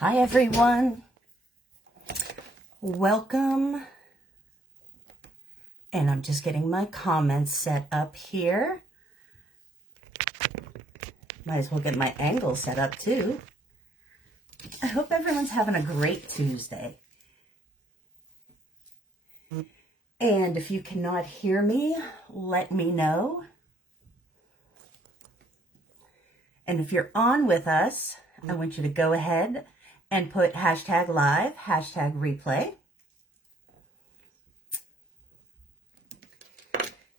Hi everyone, welcome, and I'm just getting my comments set up here. Might as well get my angle set up too. I hope everyone's having a great Tuesday. And if you cannot hear me, let me know. And if you're on with us, I want you to go ahead and put hashtag live, hashtag replay.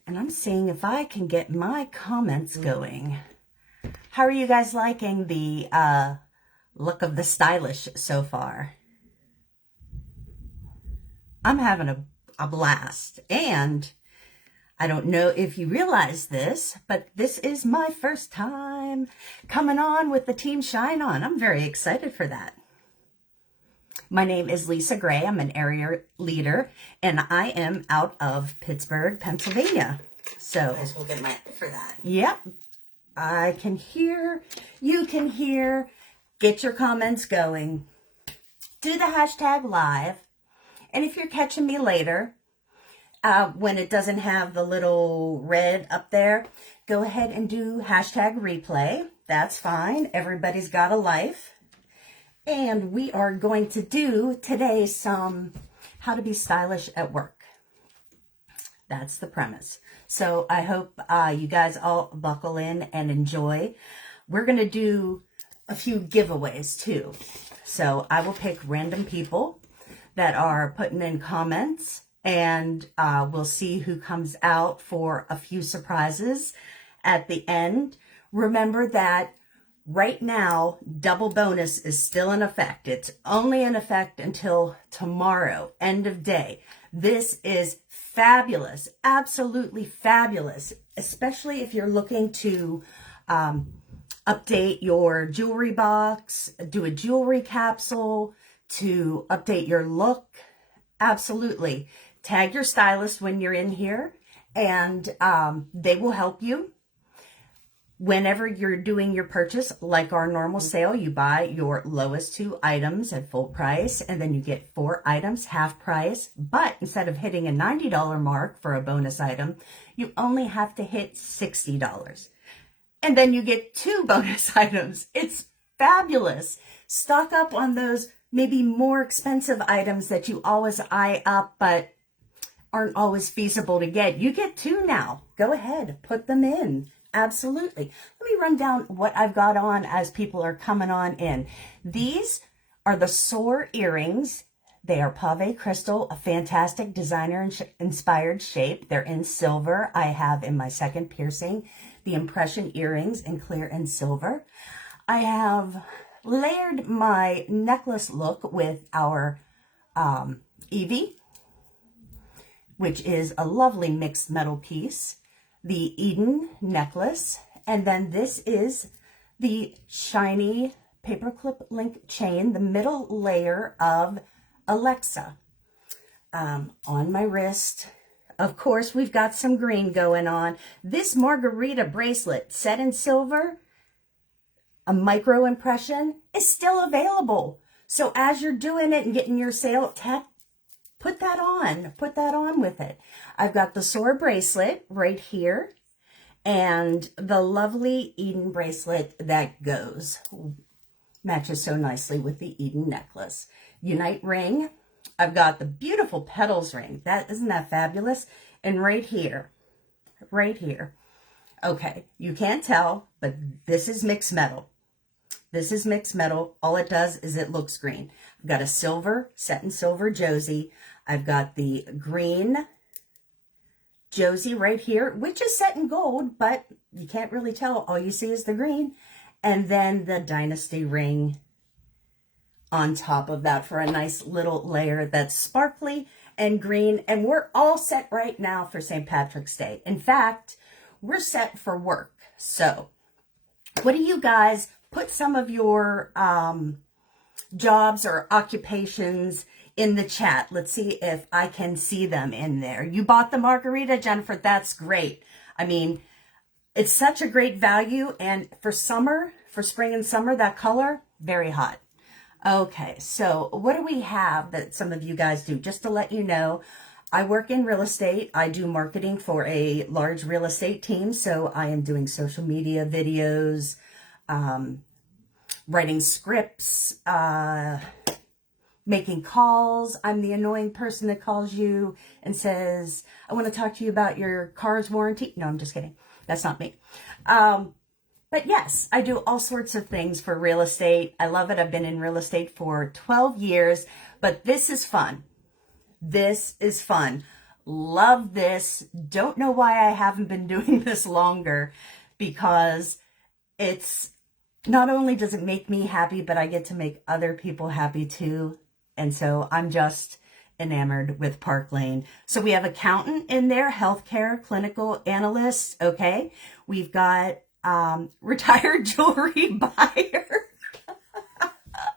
And I'm seeing if I can get my comments going. How are you guys liking the look of the stylish so far? I'm having a blast. And I don't know if you realize this, but this is my first time coming on with the Team Shine On. I'm very excited for that. My name is Lisa Gray. I'm an area leader, and I am out of Pittsburgh, Pennsylvania. So, we'll get my for that. Yep. I can hear, you can hear. Get your comments going. Do the hashtag live. And if you're catching me later, when it doesn't have the little red up there, go ahead and do hashtag replay. That's fine. Everybody's got a life. And we are going to do today some how to be stylish at work. That's the premise. So I hope you guys all buckle in and enjoy. We're going to do a few giveaways too. So I will pick random people that are putting in comments, and we'll see who comes out for a few surprises at the end. Remember that right now, double bonus is still in effect. It's only in effect until tomorrow, end of day. This is fabulous, absolutely fabulous, especially if you're looking to update your jewelry box, do a jewelry capsule, to update your look. Absolutely. Tag your stylist when you're in here, and they will help you. Whenever you're doing your purchase, like our normal sale, you buy your lowest 2 items at full price, and then you get 4 items half price. But instead of hitting a $90 mark for a bonus item, you only have to hit $60. And then you get 2 bonus items. It's fabulous. Stock up on those maybe more expensive items that you always eye up, but aren't always feasible to get. You get 2 now. Go ahead, put them in. Absolutely. Let me run down what I've got on as people are coming on in. These are the Soar earrings. They are pave crystal, a fantastic designer-inspired shape. They're in silver. I have in my second piercing the impression earrings in clear and silver. I have layered my necklace look with our Evie, which is a lovely mixed metal piece. The Eden necklace, and then this is the shiny paperclip link chain, the middle layer of Alexa. On my wrist, of course, we've got some green going on. This margarita bracelet set in silver, a micro impression, is still available. So as you're doing it and getting your sale, put that on with it. I've got the Soar bracelet right here, and the lovely Eden bracelet that goes. Matches so nicely with the Eden necklace. Unite ring. I've got the beautiful petals ring. Isn't that fabulous? And right here. Okay, you can't tell, but this is mixed metal. This is mixed metal. All it does is it looks green. I've got a silver, set in silver Josie. I've got the green Josie right here, which is set in gold, but you can't really tell. All you see is the green. And then the Dynasty ring on top of that for a nice little layer that's sparkly and green. And we're all set right now for St. Patrick's Day. In fact, we're set for work. So what do you guys put some of your jobs or occupations in the chat? Let's see if I can see them in there. You bought the margarita, Jennifer. That's great. I mean, it's such a great value. And for summer, for spring and summer, that color, very hot. Okay, so what do we have that some of you guys do? Just to let you know, I work in real estate. I do marketing for a large real estate team. So I am doing social media videos, writing scripts, making calls. I'm the annoying person that calls you and says, I want to talk to you about your car's warranty. No, I'm just kidding. That's not me. But yes, I do all sorts of things for real estate. I love it. I've been in real estate for 12 years, but this is fun. This is fun. Love this. Don't know why I haven't been doing this longer, because it's not only does it make me happy, but I get to make other people happy too. And so I'm just enamored with Park Lane. So we have accountant in there, healthcare, clinical analyst. Okay. We've got retired jewelry buyer.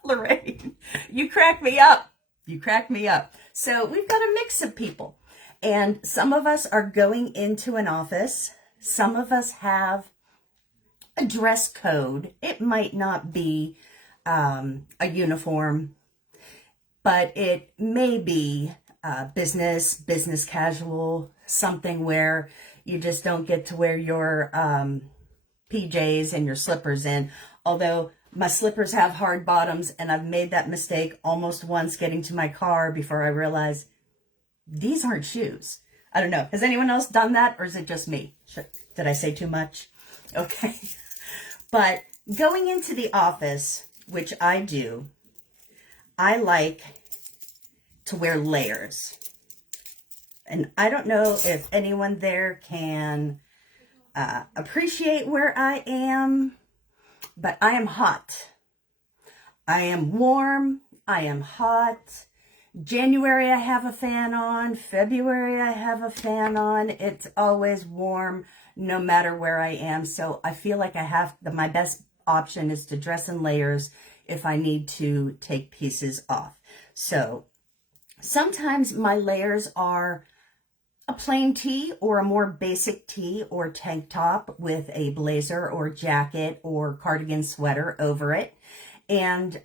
Lorraine, you crack me up. You crack me up. So we've got a mix of people, and some of us are going into an office. Some of us have a dress code. It might not be a uniform, but it may be business casual, something where you just don't get to wear your PJs and your slippers in. Although my slippers have hard bottoms, and I've made that mistake almost once getting to my car before I realized these aren't shoes. I don't know. Has anyone else done that, or is it just me? Did I say too much? Okay. But going into the office, which I do, I like to wear layers. And I don't know if anyone there can appreciate where I am, but I am hot. I am warm. I am hot. January, I have a fan on. February, I have a fan on. It's always warm no matter where I am. So I feel like I have my best option is to dress in layers if I need to take pieces off. So sometimes my layers are a plain tee or a more basic tee or tank top with a blazer or jacket or cardigan sweater over it. And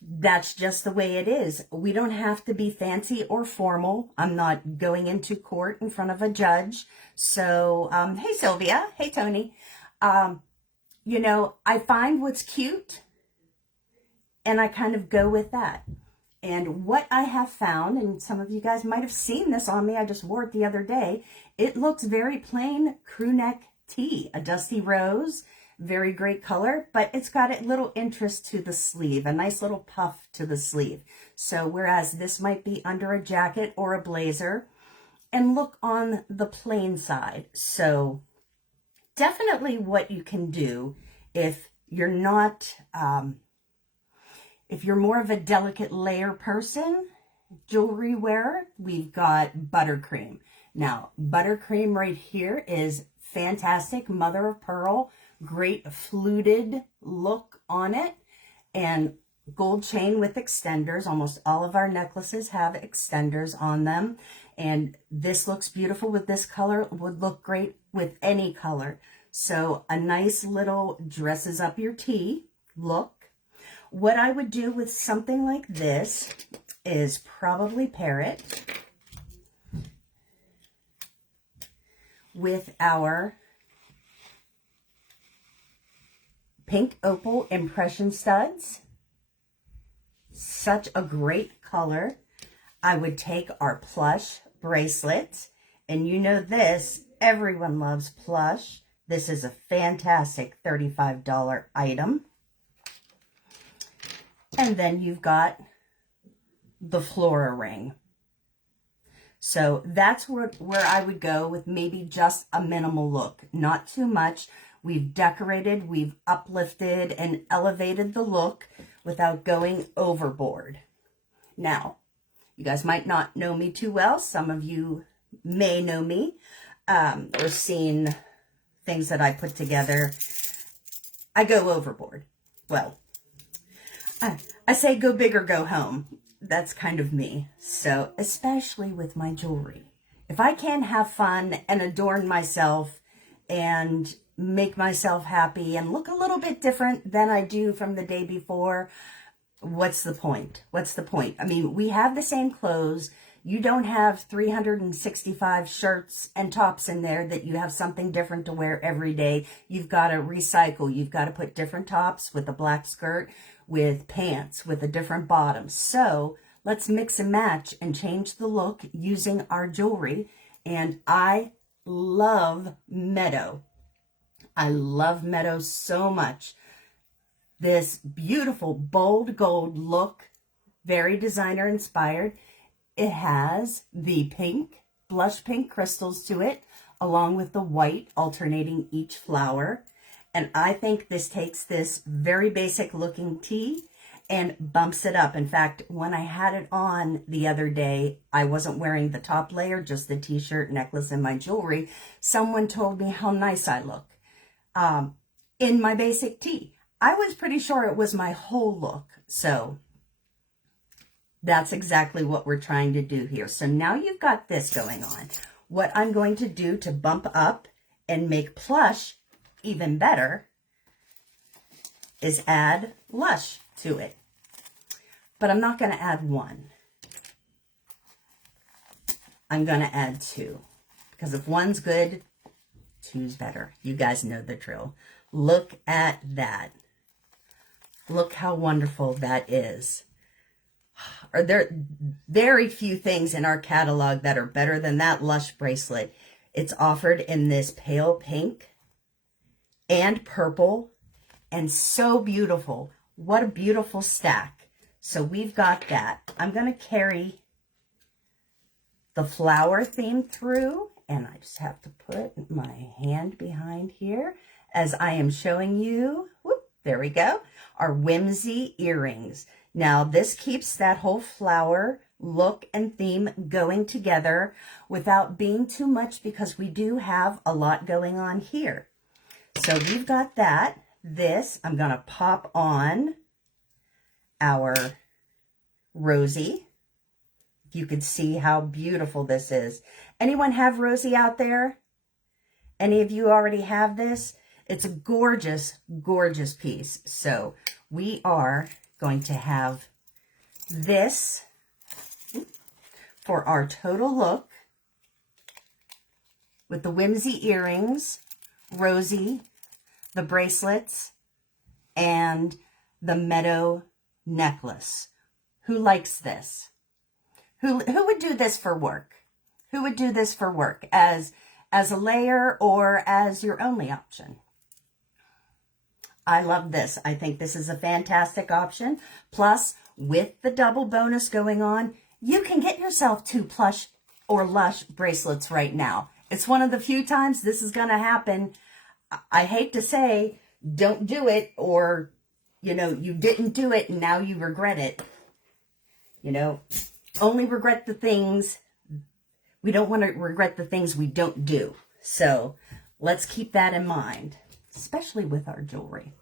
that's just the way it is. We don't have to be fancy or formal. I'm not going into court in front of a judge. So, hey, Sylvia. Hey, Tony. You know, I find what's cute and I kind of go with that. And what I have found, and some of you guys might have seen this on me, I just wore it the other day. It looks very plain crew neck tee, a dusty rose, very great color, but it's got a little interest to the sleeve, a nice little puff to the sleeve. So whereas this might be under a jacket or a blazer, and look on the plain side. So definitely what you can do if you're not, if you're more of a delicate layer person, jewelry wearer, we've got buttercream. Now, buttercream right here is fantastic. Mother of pearl, great fluted look on it, and gold chain with extenders. Almost all of our necklaces have extenders on them. And this looks beautiful with this color, would look great with any color. So a nice little dresses up your tee look. What I would do with something like this is probably pair it with our pink opal impression studs. Such a great color. I would take our plush bracelet, and you know this, everyone loves plush. This is a fantastic $35 item. And then you've got the flora ring. So that's where I would go with maybe just a minimal look. Not too much. We've decorated, we've uplifted and elevated the look without going overboard. Now, you guys might not know me too well. Some of you may know me or seen things that I put together. I go overboard. Well, I say go big or go home. That's kind of me. So, especially with my jewelry. If I can have fun and adorn myself and make myself happy and look a little bit different than I do from the day before, what's the point? What's the point? I mean, we have the same clothes. You don't have 365 shirts and tops in there that you have something different to wear every day. You've got to recycle. You've got to put different tops with a black skirt, with pants, with a different bottom. So let's mix and match and change the look using our jewelry. And I love Meadow. I love Meadow so much. This beautiful bold gold look, very designer inspired. It has the pink, blush pink crystals to it, along with the white alternating each flower. And I think this takes this very basic looking tee and bumps it up. In fact, when I had it on the other day, I wasn't wearing the top layer, just the t-shirt, necklace, and my jewelry. Someone told me how nice I look in my basic tee. I was pretty sure it was my whole look. So that's exactly what we're trying to do here. So now you've got this going on. What I'm going to do to bump up and make plush even better is add Lush to it. But I'm not going to add one. I'm going to add two. Because if one's good, two's better. You guys know the drill. Look at that. Look how wonderful that is. Are there very few things in our catalog that are better than that Lush bracelet? It's offered in this pale pink and purple, and so beautiful. What a beautiful stack. So we've got that. I'm going to carry the flower theme through, and I just have to put my hand behind here as I am showing you. Whoop, there we go. Our whimsy earrings. Now this keeps that whole flower look and theme going together without being too much, because we do have a lot going on here. So we've got that. This, I'm going to pop on our Rosie. You can see how beautiful this is. Anyone have Rosie out there? Any of you already have this? It's a gorgeous, gorgeous piece. So we are going to have this for our total look with the whimsy earrings, Rosie, the bracelets, and the Meadow necklace. Who likes this? Who would do this for work? Who would do this for work as a layer or as your only option? I love this. I think this is a fantastic option. Plus, with the double bonus going on, you can get yourself 2 plush or Lush bracelets right now. It's one of the few times this is going to happen. I hate to say, don't do it, or, you know, you didn't do it and now you regret it. You know, only regret the things. We don't want to regret the things we don't do. So let's keep that in mind, especially with our jewelry.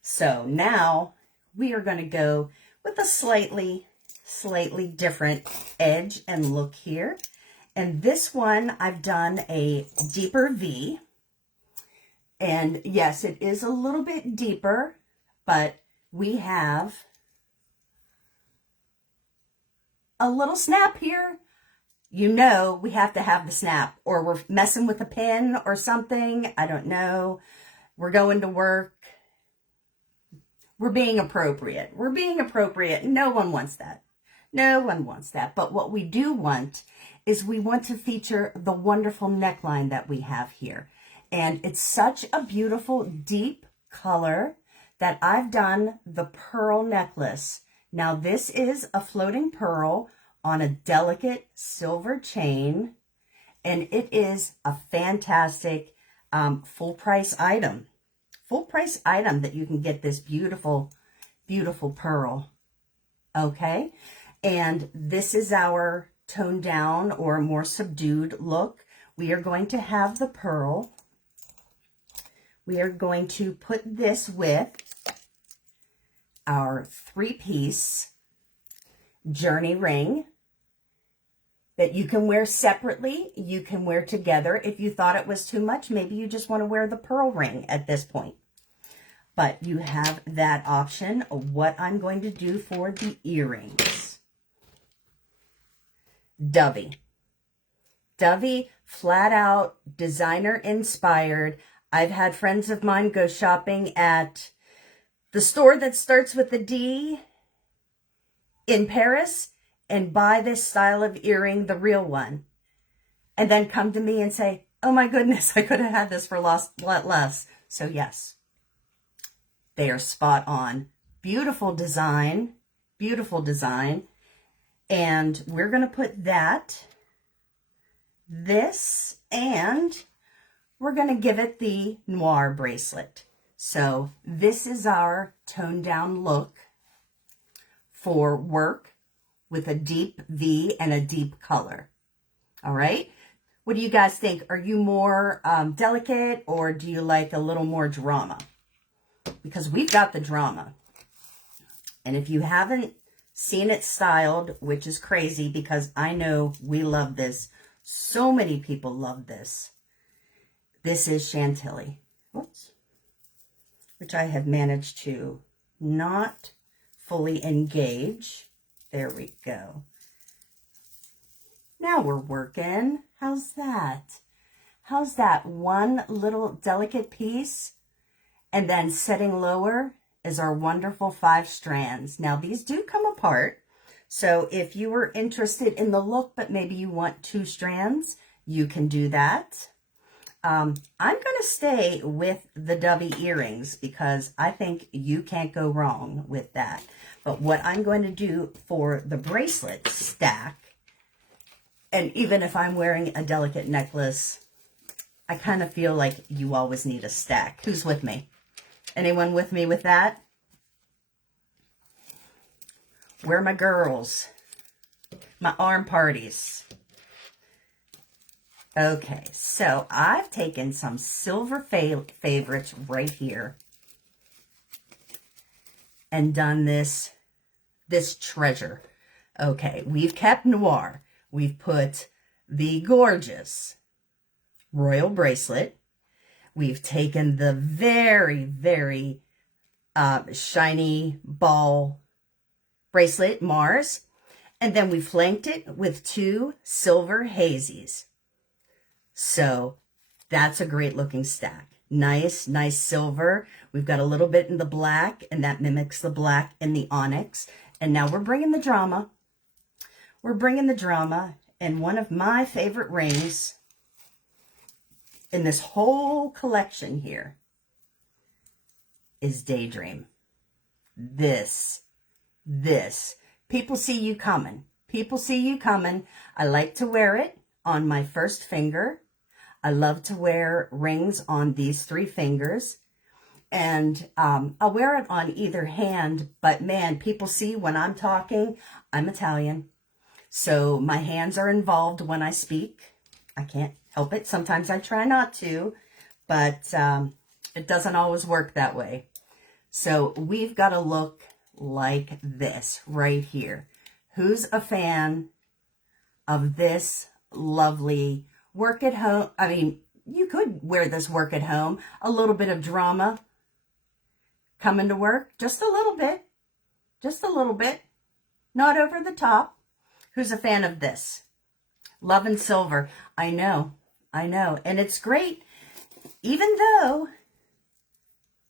So now we are going to go with a slightly different edge and look here. And this one, I've done a deeper V. And yes, it is a little bit deeper, but we have a little snap here. You know, we have to have the snap, or we're messing with a pin or something. I don't know. We're going to work. We're being appropriate. We're being appropriate. No one wants that. No one wants that. But what we do want is we want to feature the wonderful neckline that we have here. And it's such a beautiful deep color that I've done the pearl necklace. Now this is a floating pearl on a delicate silver chain, and it is a fantastic full price item. Full price item that you can get this beautiful, beautiful pearl. Okay, and this is our toned down or more subdued look. We are going to have the pearl. We are going to put this with our 3-piece journey ring. that you can wear separately. You can wear together. If you thought it was too much, maybe you just want to wear the pearl ring at this point. But you have that option. What I'm going to do for the earrings. Dovey. Dovey, flat out, designer inspired. I've had friends of mine go shopping at the store that starts with the D in Paris and buy this style of earring, the real one, and then come to me and say, oh my goodness, I could have had this for a lot less. So yes, they are spot on. Beautiful design, beautiful design. And we're going to put this, and we're going to give it the noir bracelet. So this is our toned down look for work with a deep V and a deep color. All right. What do you guys think? Are you more delicate, or do you like a little more drama? Because we've got the drama. And if you haven't seen it styled, which is crazy because I know we love this. So many people love this. This is Chantilly. Whoops. Which I have managed to not fully engage. There we go. Now we're working. How's that? How's that? One little delicate piece, and then setting lower is our wonderful 5 strands. Now these do come apart. So if you were interested in the look, but maybe you want 2 strands, you can do that. I'm going to stay with the Dovey earrings because I think you can't go wrong with that. But what I'm going to do for the bracelet stack, and even if I'm wearing a delicate necklace, I kind of feel like you always need a stack. Who's with me? Anyone with me with that? Where are my girls? My arm parties. Okay, so I've taken some silver favorites right here and done this treasure. Okay, we've kept noir. We've put the gorgeous royal bracelet. We've taken the very, very shiny ball bracelet, Mars, and then we flanked it with 2 silver hazies. So that's a great looking stack. Nice, nice silver. We've got a little bit in the black, and that mimics the black in the onyx. And now we're bringing the drama. We're bringing the drama, and one of my favorite rings in this whole collection here is Daydream. This. People see you coming. People see you coming. I like to wear it on my first finger. I love to wear rings on these 3 fingers. And I'll wear it on either hand. But man, people see when I'm talking, I'm Italian. So my hands are involved when I speak. I can't help it. Sometimes I try not to. But it doesn't always work that way. So we've got a look like this right here. Who's a fan of this lovely work at home? I mean, you could wear this work at home. A little bit of drama coming to work. Just a little bit. Just a little bit. Not over the top. Who's a fan of this? Love and silver. I know. And it's great. Even though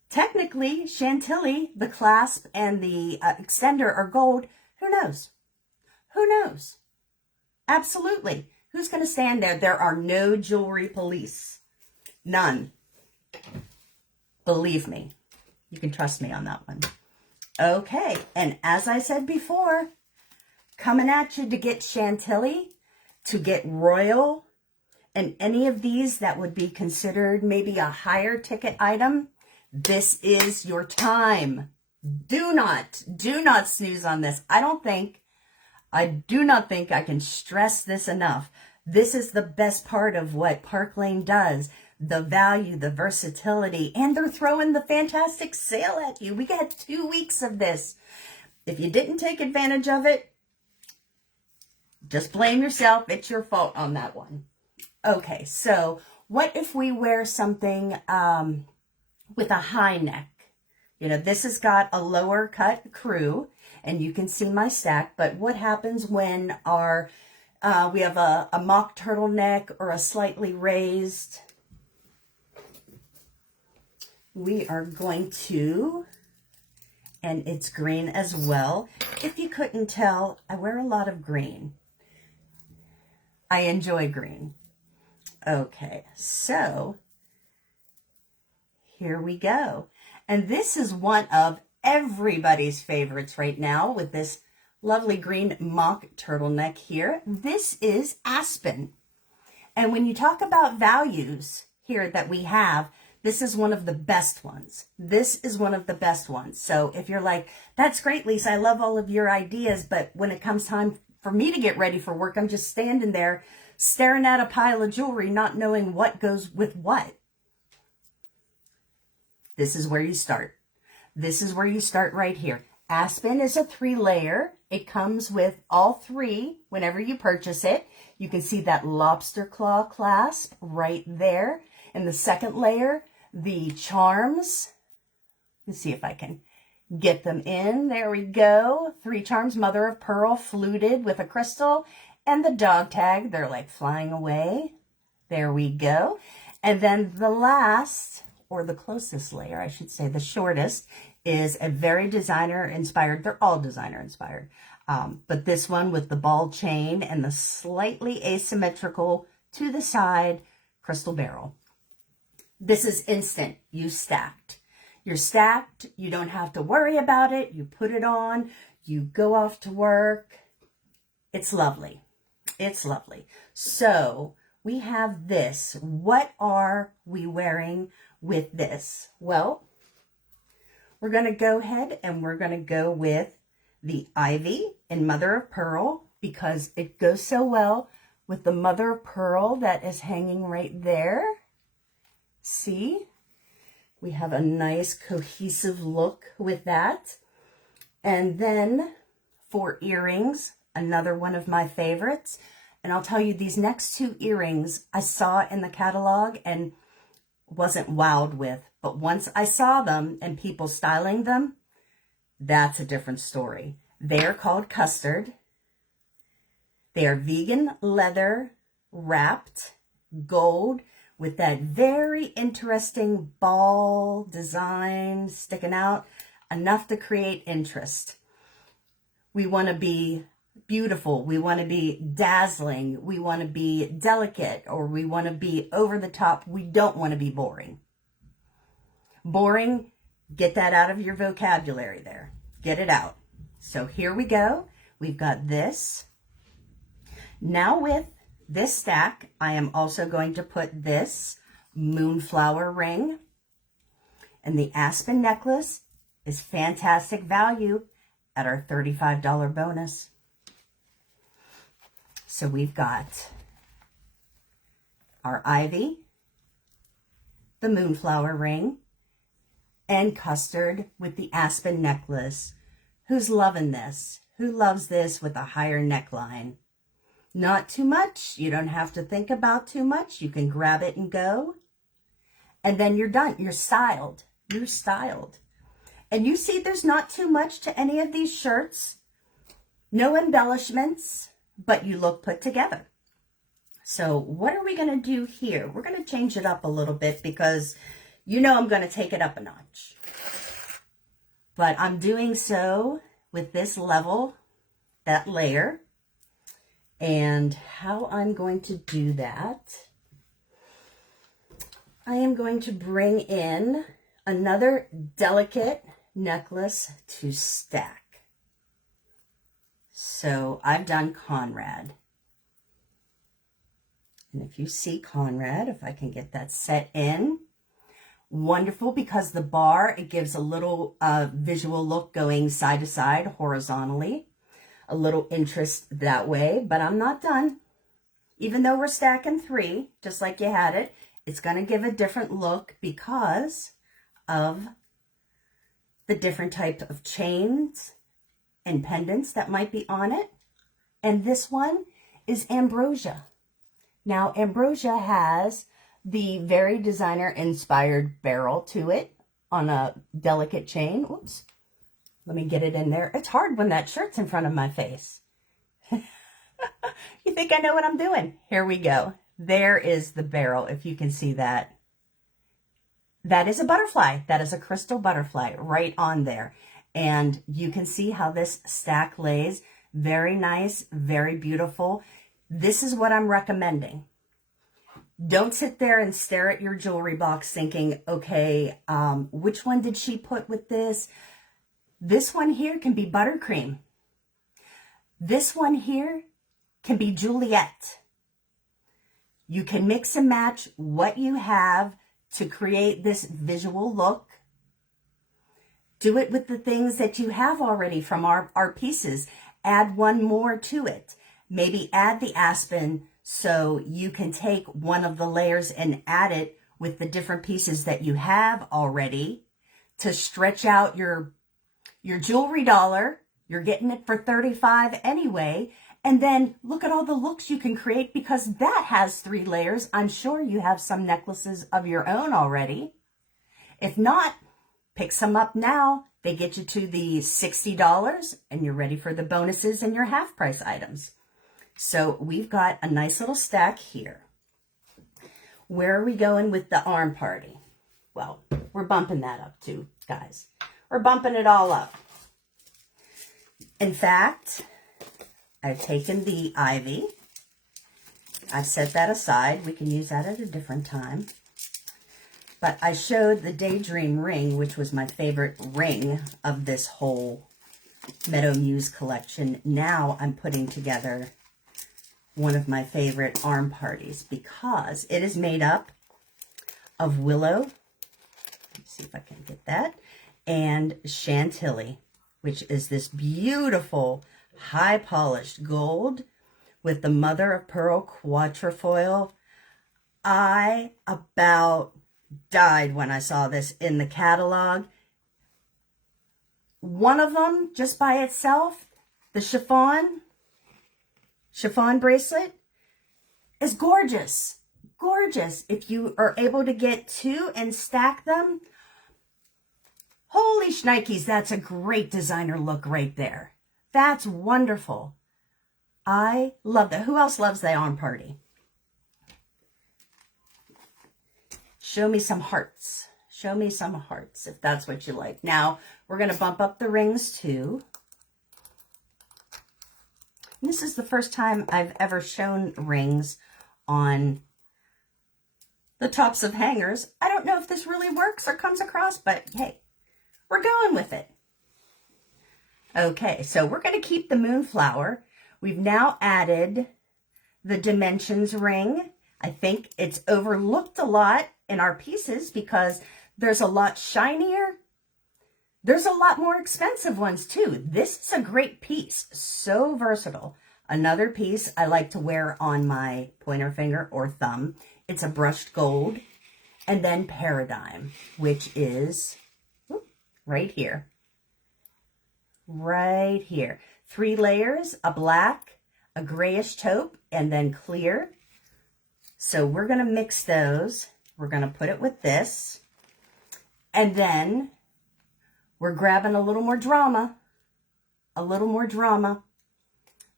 technically Chantilly, the clasp and the extender are gold, who knows? Who knows? Absolutely. Who's going to stand there? There are no jewelry police. None. Believe me. You can trust me on that one. Okay. And as I said before, coming at you to get Chantilly, to get royal, and any of these that would be considered maybe a higher ticket item, this is your time. Do not snooze on this. I do not think I can stress this enough. This is the best part of what Park Lane does. The value, the versatility, and they're throwing the fantastic sale at you. We got 2 weeks of this. If you didn't take advantage of it, Just blame yourself. It's your fault on that one. Okay, so what if we wear something with a high neck? You know, this has got a lower cut crew, and you can see my stack, but what happens when our we have a mock turtleneck or a slightly raised? We are going to, and it's green as well. If you couldn't tell, I wear a lot of green. I enjoy green. Okay, so here we go. And this is one of everybody's favorites right now with this lovely green mock turtleneck here. This is Aspen. And when you talk about values here that we have, this is one of the best ones. This is one of the best ones. So if you're like, that's great, Lisa, I love all of your ideas, but when it comes time for me to get ready for work, I'm just standing there staring at a pile of jewelry, not knowing what goes with what. This is where you start. This is where you start right here. Aspen is a 3-layer. It comes with all 3 whenever you purchase it. You can see that lobster claw clasp right there. In the second layer, the charms. Let's see if I can get them in. There we go. 3 charms, mother of pearl, fluted with a crystal, and the dog tag. They're like flying away. There we go. And then the last, or the closest layer, I should say, the shortest, is a very designer inspired. They're all designer inspired. But this one with the ball chain and the slightly asymmetrical to the side crystal barrel. This is instant. You stacked. You're stacked. You don't have to worry about it. You put it on. You go off to work. It's lovely. It's lovely. So we have this. What are we wearing with this? Well, we're going to go ahead and we're going to go with the ivy in mother of pearl because it goes so well with the mother of pearl that is hanging right there. See? We have a nice cohesive look with that. And then for earrings, another one of my favorites. And I'll tell you, these next 2 earrings I saw in the catalog and wasn't wowed with. But once I saw them and people styling them, that's a different story. They're called Custard. They are vegan leather wrapped gold with that very interesting ball design sticking out, enough to create interest. We want to be beautiful. We want to be dazzling. We want to be delicate, or we want to be over the top. We don't want to be boring. Boring, get that out of your vocabulary there. Get it out. So here we go. We've got this. Now with this stack, I am also going to put this moonflower ring. And the Aspen necklace is fantastic value at our $35 bonus. So we've got our ivy, the moonflower ring, and Custard with the Aspen necklace. Who's loving this? Who loves this with a higher neckline? Not too much. You don't have to think about too much. You can grab it and go. And then you're done. You're styled. You're styled. And you see there's not too much to any of these shirts. No embellishments, but you look put together. So what are we going to do here? We're going to change it up a little bit because you know I'm going to take it up a notch. But I'm doing so with this level, that layer. And how I'm going to do that, I am going to bring in another delicate necklace to stack. So I've done Conrad. And if you see Conrad, if I can get that set in, wonderful, because the bar, it gives a little visual look going side to side horizontally. A little interest that way, but I'm not done. Even though we're stacking 3, just like you had it, it's going to give a different look because of the different type of chains and pendants that might be on it. And this one is ambrosia. Now, ambrosia has the very designer-inspired barrel to it on a delicate chain. Oops. Let me get it in there. It's hard when that shirt's in front of my face. You think I know what I'm doing? Here we go. There is the barrel, if you can see that. That is a butterfly. That is a crystal butterfly right on there. And you can see how this stack lays. Very nice, very beautiful. This is what I'm recommending. Don't sit there and stare at your jewelry box thinking, okay, which one did she put with this? This one here can be buttercream. This one here can be Juliet. You can mix and match what you have to create this visual look. Do it with the things that you have already from our pieces. Add one more to it. Maybe add the aspen so you can take one of the layers and add it with the different pieces that you have already to stretch out your jewelry dollar. You're getting it for $35 anyway. And then look at all the looks you can create because that has 3 layers. I'm sure you have some necklaces of your own already. If not, pick some up now. They get you to the $60 and you're ready for the bonuses and your half price items. So we've got a nice little stack here. Where are we going with the arm party? Well, we're bumping that up too, guys. We're bumping it all up. In fact, I've taken the ivy. I've set that aside. We can use that at a different time. But I showed the Daydream ring, which was my favorite ring of this whole Meadow Muse collection. Now I'm putting together one of my favorite arm parties because it is made up of willow. Let's see if I can get that. And Chantilly, which is this beautiful high polished gold with the mother of pearl quatrefoil. I about died when I saw this in the catalog. One of them just by itself, the chiffon bracelet, is gorgeous. Gorgeous. If you are able to get 2 and stack them, holy shnikes, that's a great designer look right there. That's wonderful. I love that. Who else loves the arm party? Show me some hearts. Show me some hearts if that's what you like. Now, we're going to bump up the rings too. And this is the first time I've ever shown rings on the tops of hangers. I don't know if this really works or comes across, but hey, we're going with it. Okay, so we're going to keep the moonflower. We've now added the dimensions ring. I think it's overlooked a lot in our pieces because there's a lot shinier. There's a lot more expensive ones too. This is a great piece, so versatile. Another piece I like to wear on my pointer finger or thumb. It's a brushed gold. And then Paradigm, which is right here. Right here. 3 layers, a black, a grayish taupe, and then clear. So we're going to mix those. We're going to put it with this. And then we're grabbing a little more drama. A little more drama.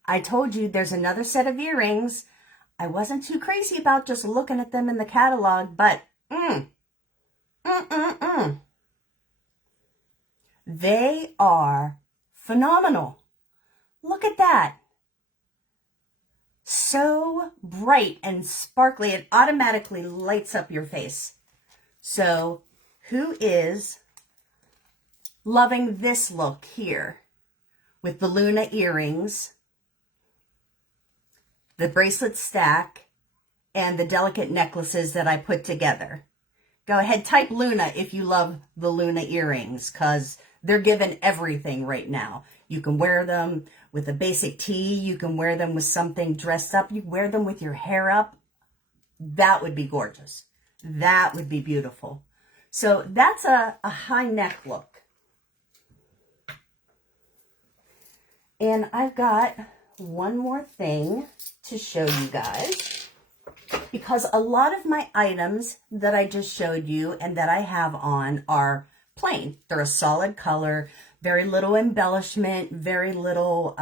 I told you there's another set of earrings. I wasn't too crazy about just looking at them in the catalog, but they are phenomenal. Look at that. So bright and sparkly, it automatically lights up your face. So who is loving this look here with the Luna earrings, the bracelet stack, and the delicate necklaces that I put together? Go ahead, type Luna if you love the Luna earrings, because they're given everything right now. You can wear them with a basic tee. You can wear them with something dressed up. You wear them with your hair up. That would be gorgeous. That would be beautiful. So that's a high neck look. And I've got one more thing to show you guys, because a lot of my items that I just showed you and that I have on are plain. They're a solid color, very little embellishment, very little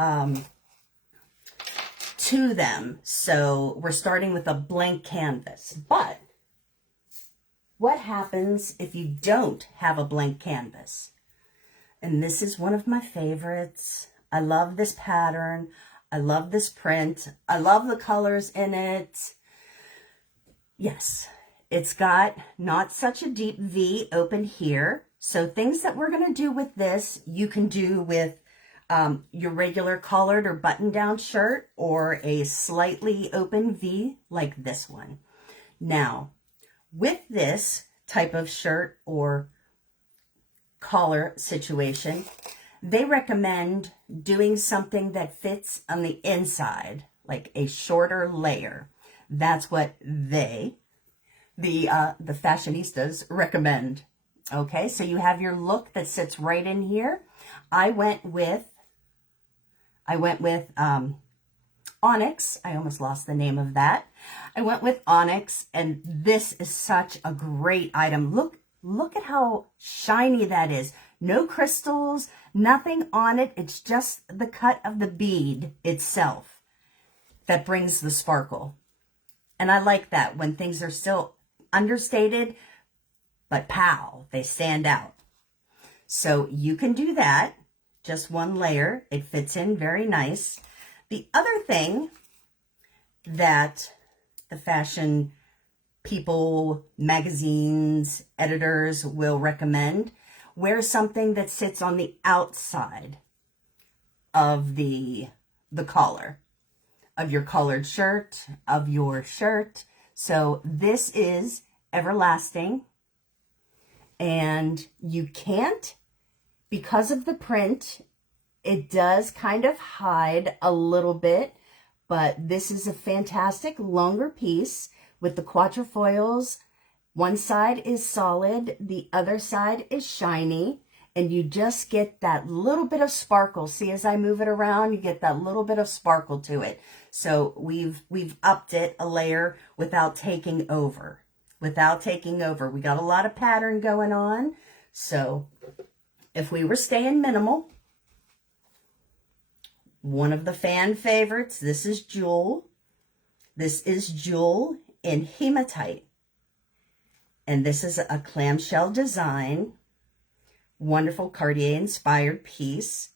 to them. So we're starting with a blank canvas. But what happens if you don't have a blank canvas? And this is one of my favorites. I love this pattern. I love this print. I love the colors in it. Yes, it's got not such a deep V open here. So things that we're going to do with this, you can do with your regular collared or button-down shirt, or a slightly open V like this one. Now, with this type of shirt or collar situation, they recommend doing something that fits on the inside, like a shorter layer. That's what the fashionistas recommend. Okay, so you have your look that sits right in here. I went with Onyx. I almost lost the name of that. I went with Onyx, and this is such a great item. Look at how shiny that is. No crystals, nothing on it. It's just the cut of the bead itself that brings the sparkle. And I like that when things are still understated, but pow, they stand out. So you can do that. Just one layer. It fits in very nice. The other thing that the fashion people, magazines, editors will recommend, wear something that sits on the outside of the collar, of your collared shirt, of your shirt. So this is everlasting, and you can't, because of the print, it does kind of hide a little bit, but this is a fantastic longer piece with the quatrefoils. One side is solid, the other side is shiny, and you just get that little bit of sparkle. See, as I move it around, you get that little bit of sparkle to it. So we've upped it a layer without taking over. Without taking over. We got a lot of pattern going on. So if we were staying minimal, one of the fan favorites, this is Jewel. This is Jewel in hematite. And this is a clamshell design. Wonderful Cartier-inspired piece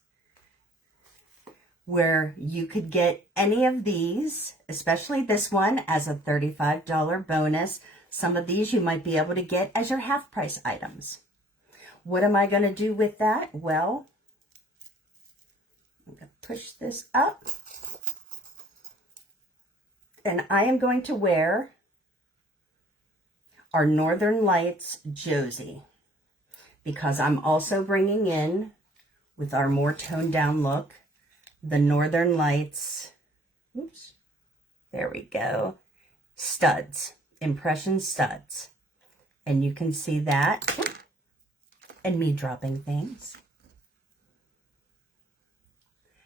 where you could get any of these, especially this one, as a $35 bonus. Some of these you might be able to get as your half-price items. What am I going to do with that? Well, I'm going to push this up. And I am going to wear our Northern Lights Josie, because I'm also bringing in, with our more toned down look, the Northern Lights, oops, there we go, studs, impression studs. And you can see that, and me dropping things.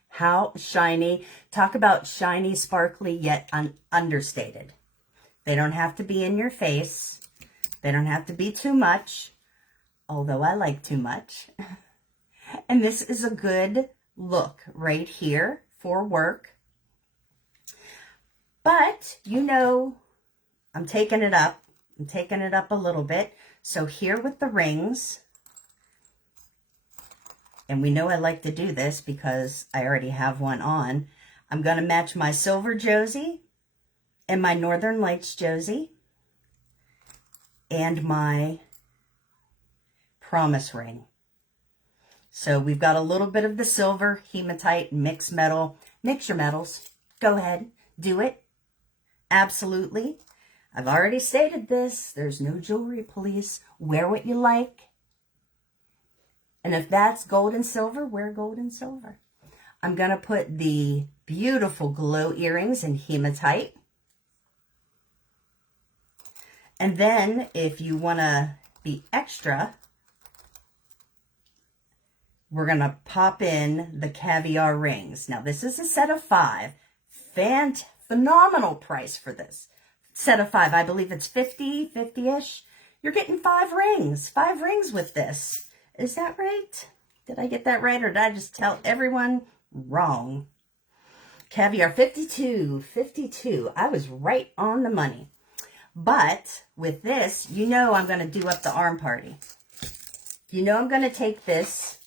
How shiny. Talk about shiny, sparkly, yet understated. They don't have to be in your face. They don't have to be too much, although I like too much. And this is a good look right here for work. But, you know, I'm taking it up. I'm taking it up a little bit. So here with the rings, and we know I like to do this because I already have one on, I'm going to match my silver Josie and my Northern Lights Josie and my promise ring. So we've got a little bit of the silver, hematite, mixed metal. Mix your metals. Go ahead. Do it. Absolutely. I've already stated this. There's no jewelry police. Wear what you like. And if that's gold and silver, wear gold and silver. I'm going to put the beautiful glow earrings in hematite. And then if you want to be extra, we're going to pop in the caviar rings. Now, this is a set of 5. Phenomenal price for this. Set of 5. I believe it's 50-ish. You're getting 5 rings. 5 rings with this. Is that right? Did I get that right, or did I just tell everyone wrong? Caviar, 52. I was right on the money. But with this, you know I'm going to do up the arm party. You know I'm going to take this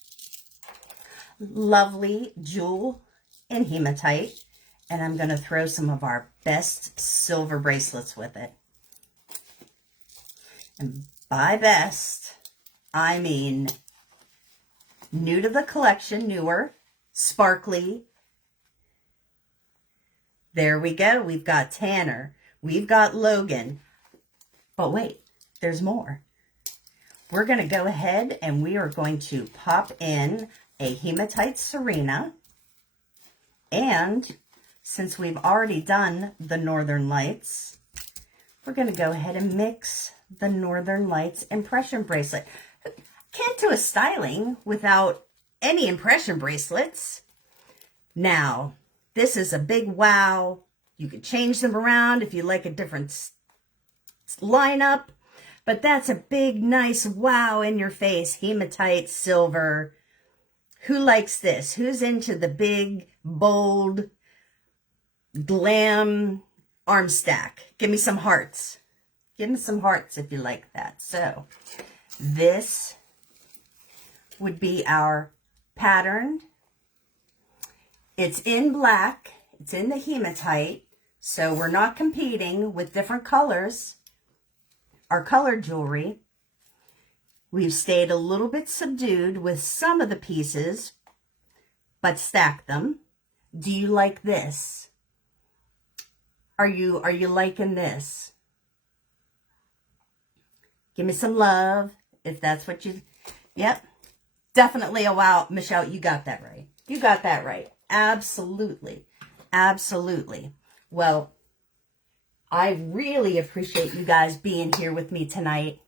lovely jewel in hematite, and I'm going to throw some of our best silver bracelets with it. And by best, I mean new to the collection, newer, sparkly. There we go. We've got Tanner. We've got Logan. But wait, there's more. We're going to go ahead and we are going to pop in a hematite Serena. And since we've already done the Northern Lights, we're going to go ahead and mix the Northern Lights impression bracelet. Can't do a styling without any impression bracelets. Now, this is a big wow. You can change them around if you like a different lineup. But that's a big, nice wow in your face. Hematite, silver. Who likes this? Who's into the big, bold, glam arm stack? Give me some hearts. Give me some hearts if you like that. So, this would be our pattern. It's in black. It's in the hematite. So, we're not competing with different colors. Our colored jewelry. We've stayed a little bit subdued with some of the pieces, but stacked them. Do you like this? Are you liking this? Give me some love if that's what you... Yep. Definitely a wow. Michelle, you got that right. You got that right. Absolutely. Absolutely. Well, I really appreciate you guys being here with me tonight.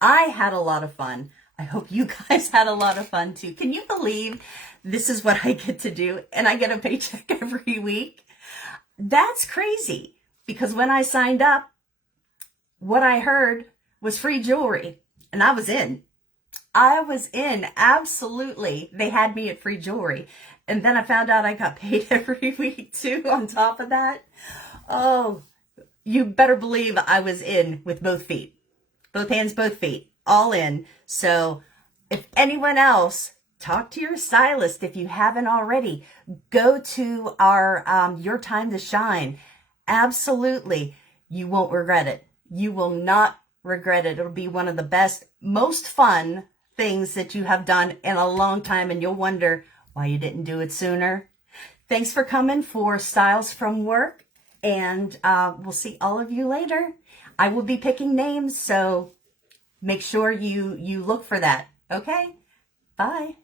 I had a lot of fun. I hope you guys had a lot of fun too. Can you believe this is what I get to do and I get a paycheck every week? That's crazy, because when I signed up, what I heard was free jewelry and I was in. I was in, absolutely. They had me at free jewelry. And then I found out I got paid every week too on top of that. Oh, you better believe I was in with both feet. Both hands, both feet, all in. So if anyone else, talk to your stylist if you haven't already. Go to our Your Time to Shine. Absolutely. You won't regret it. You will not regret it. It'll be one of the best, most fun things that you have done in a long time, and you'll wonder why you didn't do it sooner. Thanks for coming for Styles from Work, and we'll see all of you later. I will be picking names, so make sure you look for that. Okay? Bye.